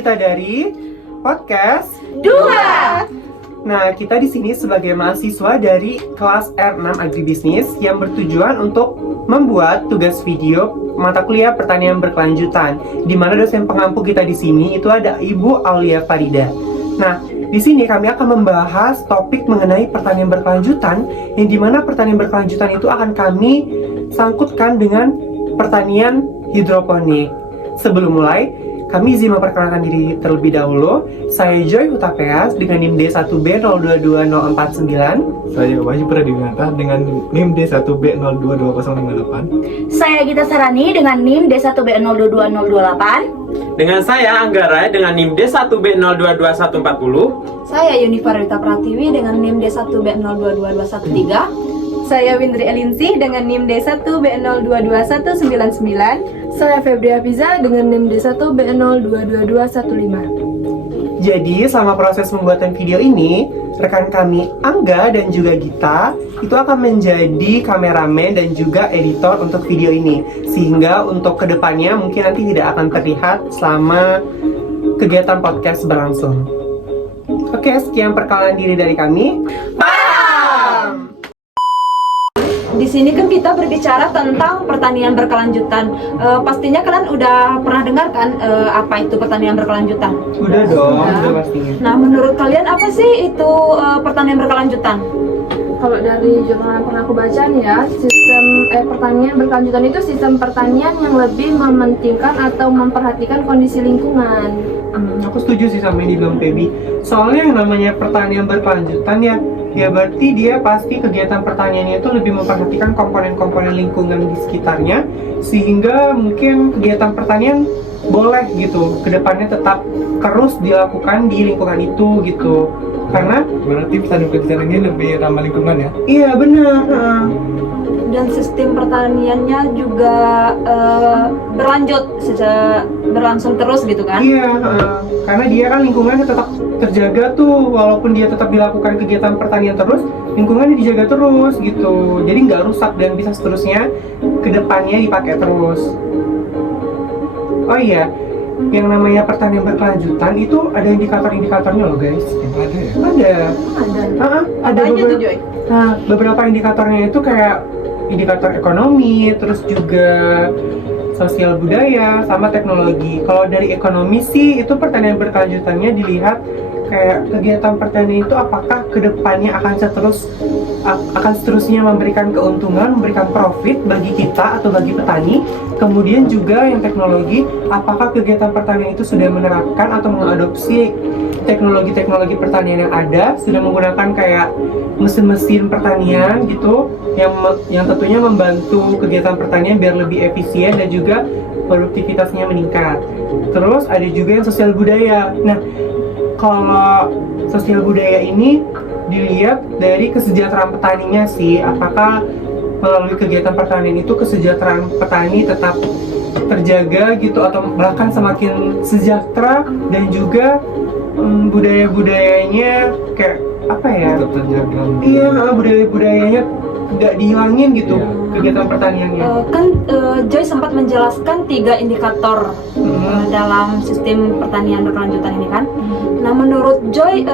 kita dari podcast Dua. Nah, kita di sini sebagai mahasiswa dari kelas R6 Agribisnis yang bertujuan untuk membuat tugas video mata kuliah pertanian berkelanjutan, di mana dosen pengampu kita di sini itu ada Ibu Aulia Farida. Nah, di sini kami akan membahas topik mengenai pertanian berkelanjutan, yang dimana pertanian berkelanjutan itu akan kami sangkutkan dengan pertanian hidroponik. Sebelum mulai, kami izin memperkenalkan diri terlebih dahulu. Saya Joy Hutapeas dengan NIM D1B022049. Saya Wahyu Pradinata dengan NIM D1B022058. Saya Gita Sarani dengan NIM D1B022028. Dengan saya Anggara dengan NIM D1B022140. Saya Yunifarita Pratiwi dengan NIM D1B022213. Saya Windri Elinsih dengan NIM D1B022199. Saya Febri Hafiza dengan NIM D1B022215. Jadi, selama proses pembuatan video ini, rekan kami Angga dan juga Gita itu akan menjadi kameramen dan juga editor untuk video ini. Sehingga untuk kedepannya mungkin nanti tidak akan terlihat selama kegiatan podcast berlangsung. Oke, sekian perkenalan diri dari kami. Di sini kan kita berbicara tentang pertanian berkelanjutan. Pastinya kalian udah pernah dengar kan apa itu pertanian berkelanjutan? Udah dong, udah pastinya. Nah, menurut kalian apa sih itu pertanian berkelanjutan? Kalau dari jurnal yang pernah aku baca nih ya, sistem pertanian berkelanjutan itu sistem pertanian yang lebih mementingkan atau memperhatikan kondisi lingkungan. Aku setuju sih sama yang dibilang Feby. Soalnya yang namanya pertanian berkelanjutan ya berarti dia pasti kegiatan pertaniannya itu lebih memperhatikan komponen-komponen lingkungan di sekitarnya, sehingga mungkin kegiatan pertanian boleh gitu kedepannya tetap terus dilakukan di lingkungan itu gitu. Karena Berarti pertanian ini lebih ramah lingkungan ya? iya benar. Dan sistem pertaniannya juga berlangsung terus gitu kan? Iya, karena dia kan lingkungannya tetap terjaga tuh, walaupun dia tetap dilakukan kegiatan pertanian terus, lingkungannya dijaga terus gitu. Jadi nggak rusak dan bisa seterusnya kedepannya dipakai terus. Oh iya, yang namanya pertanian berkelanjutan itu ada indikator-indikatornya loh guys. Ada ya? Ada. Ada Apanya tuh, Joy? Nah, beberapa indikatornya itu kayak indikator ekonomi, terus juga sosial budaya, sama teknologi. Kalau dari ekonomi sih, itu pertanian berkelanjutannya dilihat kayak kegiatan pertanian itu apakah kedepannya akan seterusnya memberikan keuntungan, memberikan profit bagi kita atau bagi petani. Kemudian juga yang teknologi, apakah kegiatan pertanian itu sudah menerapkan atau mengadopsi teknologi-teknologi pertanian yang ada, sudah menggunakan kayak mesin-mesin pertanian gitu, yang tentunya membantu kegiatan pertanian biar lebih efisien dan juga produktivitasnya meningkat. Terus ada juga yang sosial budaya. Nah, kalau sosial budaya ini dilihat dari kesejahteraan petaninya sih, apakah melalui kegiatan pertanian itu kesejahteraan petani tetap terjaga gitu atau bahkan semakin sejahtera, dan juga budaya-budayanya kayak apa ya? Tetap terjaga. Iya, budaya-budayanya nggak dihilangin gitu, kegiatan pertaniannya. Joy sempat menjelaskan 3 indikator dalam sistem pertanian berkelanjutan ini kan. Nah, menurut Joy,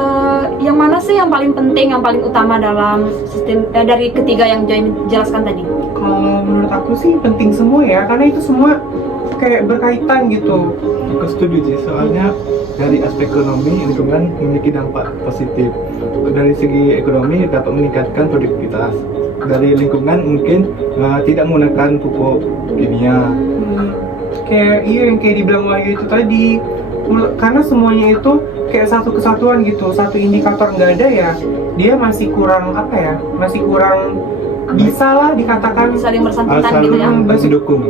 yang mana sih yang paling penting, yang paling utama dalam sistem dari ketiga yang Joy jelaskan tadi? Kalau menurut aku sih penting semua ya, karena itu semua kayak berkaitan gitu. Aku setuju sih, soalnya dari aspek ekonomi, lingkungan memiliki dampak positif. Dari segi ekonomi dapat meningkatkan produktivitas. Dari lingkungan mungkin tidak menggunakan pupuk kimia. Kayak yang kayak dibilang Wahyu itu tadi, karena semuanya itu kayak satu kesatuan gitu, satu indikator nggak ada ya, dia masih kurang apa ya, masih kurang bisa lah dikatakan Saling bersangkutan gitu ya. masih Mendukung.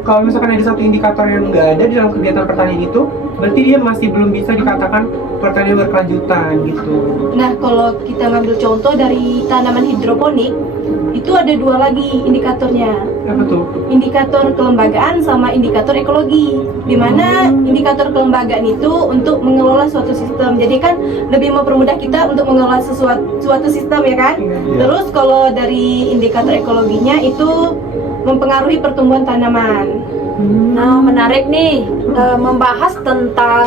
Kalau misalkan ada satu indikator yang nggak ada di dalam kegiatan pertanian itu, berarti dia masih belum bisa dikatakan pertanian berkelanjutan gitu. Nah, kalau kita ngambil contoh dari tanaman hidroponik, itu ada 2 lagi indikatornya. Apa tuh? Indikator kelembagaan sama indikator ekologi. Di mana indikator kelembagaan itu untuk mengelola suatu sistem. Jadi kan lebih mempermudah kita untuk mengelola suatu sistem ya kan? Iya. Terus kalau dari indikator ekologinya itu mempengaruhi pertumbuhan tanaman. Nah, menarik nih. membahas tentang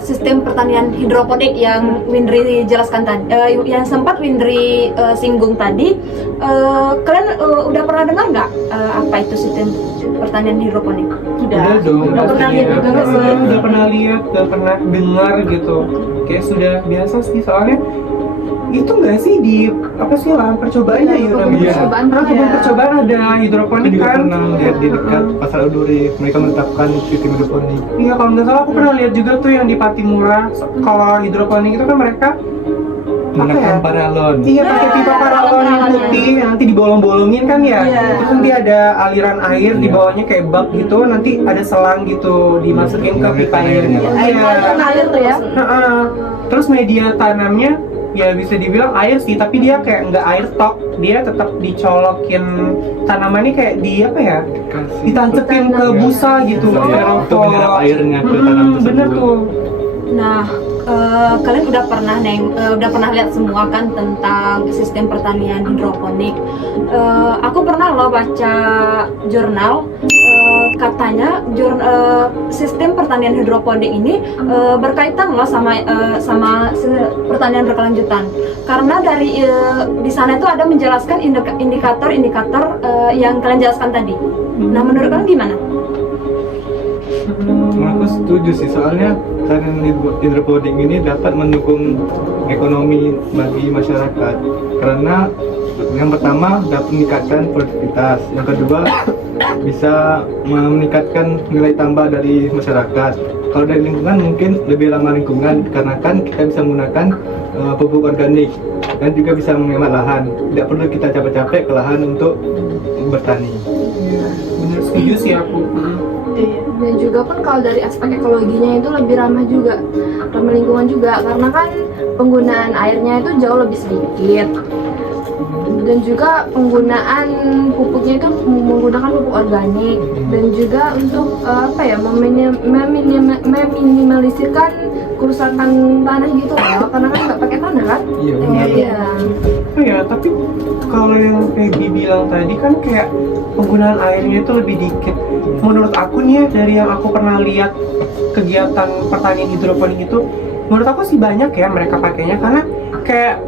sistem pertanian hidroponik yang Windri jelaskan tadi, yang sempat Windri singgung tadi. Kalian udah pernah dengar nggak apa itu sistem pertanian hidroponik? Udah dong. Udah pernah lihat juga nggak sih? Udah pernah lihat, udah pernah dengar gitu. Kayak sudah biasa sih, soalnya itu nggak sih di apa sih lahan percobaannya ya namanya? percobaan. Kebun percobaan ada Aku hidroponik juga kan? pernah lihat di dekat pasar Uduri mereka menetapkan sistem hidroponik. Iya, kalau nggak salah aku pernah lihat juga tuh yang di Patimura. Kalau hidroponik itu kan mereka Menggunakan paralon. iya pakai pipa paralon yang putih, nanti dibolong-bolongin kan ya. Terus nanti ada aliran air di Iya. bawahnya kayak bak gitu, nanti ada selang gitu dimasukin ke pipa airnya. Iya. Air tuh ya. Heeh. Terus media tanamnya ya bisa dibilang air sih, tapi dia kayak nggak air tok, dia tetap dicolokin tanamannya kayak di apa ya, ditancepin ke busa gitu. Ya, untuk menyerap airnya ke tanam tersebut. Bener tuh. Nah, kalian udah pernah lihat semua kan tentang sistem pertanian hidroponik. Aku pernah loh baca jurnal, katanya sistem pertanian hidroponik ini berkaitan loh sama pertanian berkelanjutan. Karena dari di sana itu ada menjelaskan indikator-indikator yang kalian jelaskan tadi. Nah, menurut kalian gimana? Aku setuju sih, soalnya pertanian hidroponik ini dapat mendukung ekonomi bagi masyarakat. Karena yang pertama dapat meningkatkan produktivitas, yang kedua bisa meningkatkan nilai tambah dari masyarakat. Kalau dari lingkungan mungkin lebih ramah lingkungan, karena kan kita bisa menggunakan pupuk organik dan juga bisa menghemat lahan. Tidak perlu kita capek-capek ke lahan untuk bertani. Bener, setuju sih aku. Dan juga pun kalau dari aspek ekologinya itu lebih ramah lingkungan juga, karena kan penggunaan airnya itu jauh lebih sedikit. Dan juga penggunaan pupuknya itu menggunakan pupuk organik, dan juga untuk meminimalisirkan kerusakan tanah gitu loh, karena kan nggak pakai tanah kan. Iya benar. Iya. Oh ya, tapi kalau yang Feby bilang tadi kan kayak penggunaan airnya itu lebih dikit. Menurut aku nih ya, dari yang aku pernah lihat kegiatan pertanian hidroponik itu, menurut aku sih banyak ya mereka pakainya, karena kayak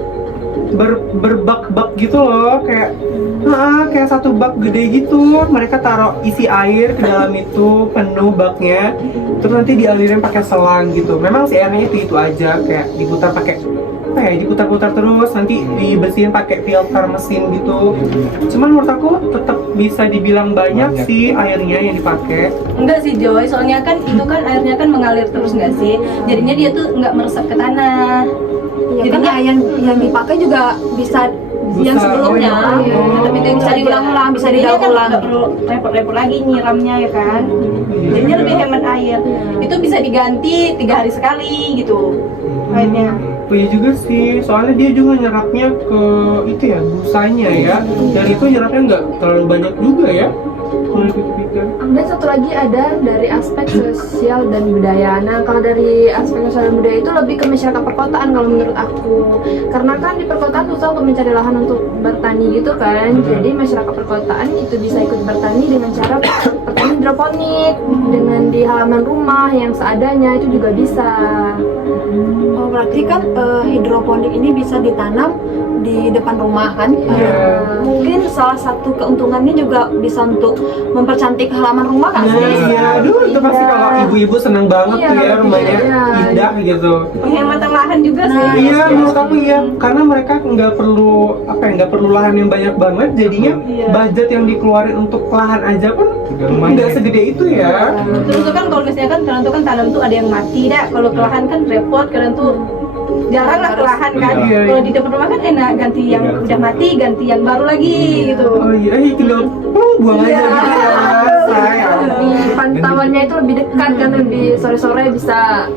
berbak-bak gitu loh, kayak satu bak gede gitu, mereka taruh isi air ke dalam itu penuh baknya, terus nanti dialirin pakai selang gitu. Memang si airnya itu aja, kayak diputar pakai diputar-putar terus, nanti dibersihin pakai filter mesin gitu. Cuman menurut aku tetap bisa dibilang banyak sih airnya yang dipakai. Enggak sih Joy, soalnya kan itu kan airnya kan mengalir terus nggak sih? Jadinya dia tuh nggak meresap ke tanah. Ya, Jadinya kan yang dipakai juga bisa yang Busa, sebelumnya, oh iya. tapi itu bisa diulang-ulang, bisa Jadinya kan didaur ulang. nggak perlu repot-repot lagi nyiramnya ya kan. Jadinya lebih hemat air. Itu bisa diganti 3 hari sekali gitu airnya. Oh iya juga sih, soalnya dia juga nyerapnya ke itu ya, busanya ya, dan itu nyerapnya nggak terlalu banyak juga ya. Kalau dipikir-pikir. Dan satu lagi ada dari aspek sosial dan budaya. Nah, kalau dari aspek sosial dan budaya itu lebih ke masyarakat perkotaan kalau menurut aku. Karena kan di perkotaan susah untuk mencari lahan untuk bertani gitu kan. Jadi masyarakat perkotaan itu bisa ikut bertani dengan cara bertani hidroponik, dengan di halaman rumah yang seadanya itu juga bisa. Oh, berarti kan hidroponik ini bisa ditanam di depan rumah kan? Iya. Mungkin salah satu keuntungannya juga bisa untuk mempercantik halaman rumah kan? Nah, iya, aduh itu pasti kalau ibu-ibu seneng banget Iya, tuh ya, rumahnya iya. indah gitu. Penghematan lahan juga sih. Iya, menurut aku iya, karena mereka nggak perlu lahan yang banyak banget, jadinya budget yang dikeluarin untuk lahan aja pun Udah lumayan. nggak segede itu ya. Terus tuh kan kalau misalnya kan kalian tuh kan tanam tuh ada yang mati dah. Kalau ke lahan kan repot, kalian tuh jarang lah ke lahan kan. Iya. Kalau di depan rumah kan enak, ganti yang udah mati, ganti yang baru lagi gitu. Oh iya, tinggal buang aja gitu ya. Sayang. Pantauannya itu lebih dekat kan, lebih sore-sore bisa.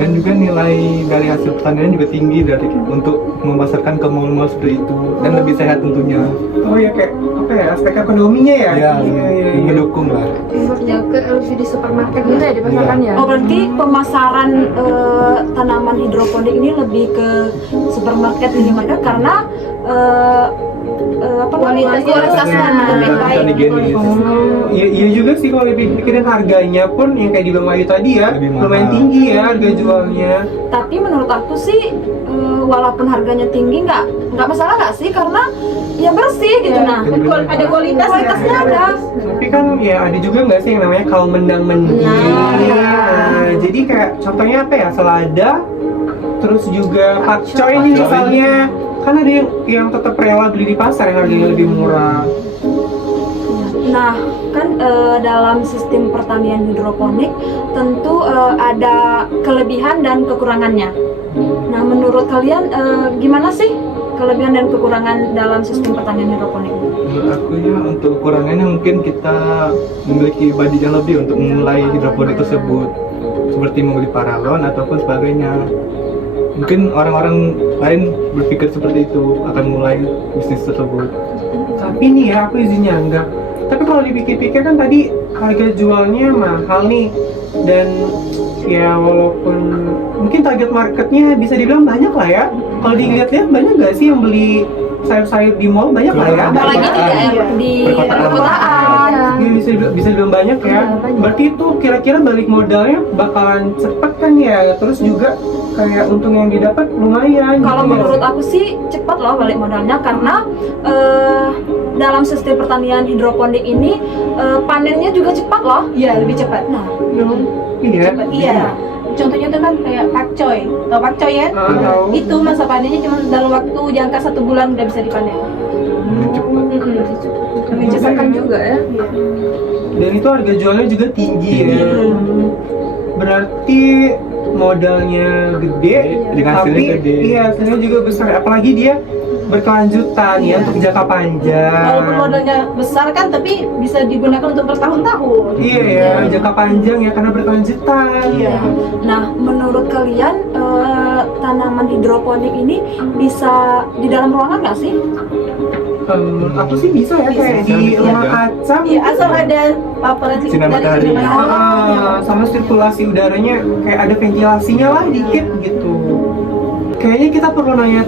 Dan juga nilai dari hasil pertanian juga tinggi dari untuk memasarkan ke mall-mall seperti itu, dan lebih sehat tentunya. Oh iya, kayak apa ya, aspek ekonominya ya? Ya, Iya. mendukung lah. Juga lebih di supermarket gitu ya dipasarkan ya. Oh, berarti pemasaran tanaman hidroponik ini lebih ke supermarket, minimarket, karena Kualitasnya lebih baik. Dan higienis. Oh, iya juga sih kalau dipikirin harganya pun yang kayak di Bang Wayu tadi ya Lebih mahal. lumayan tinggi ya harga jualnya. Tapi menurut aku sih walaupun harganya tinggi nggak masalah nggak sih, karena ya bersih gitu. Ya, Nah, ada kualitasnya ada. Tapi kan ya ada juga nggak sih yang namanya kaum mendang-mending. Nah, jadi kayak contohnya apa ya, selada, terus juga pakcoy nih misalnya, kan ada yang tetap rela beli di pasar yang harganya lebih murah. Nah, kan dalam sistem pertanian hidroponik tentu ada kelebihan dan kekurangannya. Nah, menurut kalian gimana sih kelebihan dan kekurangan dalam sistem pertanian hidroponik? Menurut aku ya, untuk kekurangannya mungkin kita memiliki budget yang lebih untuk memulai hidroponik tersebut, seperti membeli paralon ataupun sebagainya. Mungkin orang-orang lain berpikir seperti itu, akan mulai bisnis tersebut. Tapi nih ya, aku izin nyanggah. Tapi kalau dipikir-pikir kan tadi harga jualnya mahal nih, dan ya walaupun mungkin target marketnya bisa dibilang banyak lah ya. Kalau dilihat-lihat banyak gak sih yang beli sayur-sayur di mall? Banyak lah ya. Apalagi di daerah di perkotaan. Ya, bisa dibilang banyak ya. Berarti itu kira-kira balik modalnya bakalan cepet kan ya. Terus juga kayak untung yang didapat lumayan. Kalau gitu ya. menurut aku sih cepat loh balik modalnya, karena dalam sistem pertanian hidroponik ini panennya juga cepat loh. Iya, lebih cepat. Nah, Iya. Iya. Contohnya tuh kan kayak pakcoy. Tahu pakcoy ya? Tahu. Itu masa panennya cuma dalam waktu jangka 1 bulan udah bisa dipanen. Cepat. Lebih cepat kan juga ya. Dan itu harga jualnya juga tinggi ya. Berarti modalnya gede, Dengan tapi hasilnya gede. iya hasilnya juga besar. Apalagi dia berkelanjutan ya untuk jangka panjang. Walaupun modalnya besar kan, tapi bisa digunakan untuk bertahun-tahun. Iya ya, jangka panjang ya karena berkelanjutan. Iya. nah menurut kalian tanaman hidroponik ini bisa di dalam ruangan nggak sih? Aku sih bisa ya kayak di Bisa. rumah kaca. Iya, asal ada paparan Sinar matahari. Sama sirkulasi udaranya kayak ada ventilasinya lah dikit gitu. Kayaknya kita perlu nanya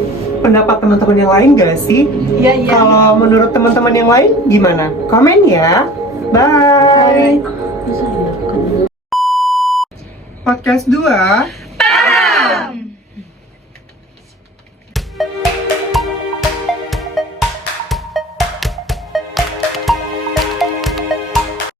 pendapat teman-teman yang lain gak sih? Iya, iya. Kalau menurut teman-teman yang lain gimana? Komen ya. Bye. Podcast 2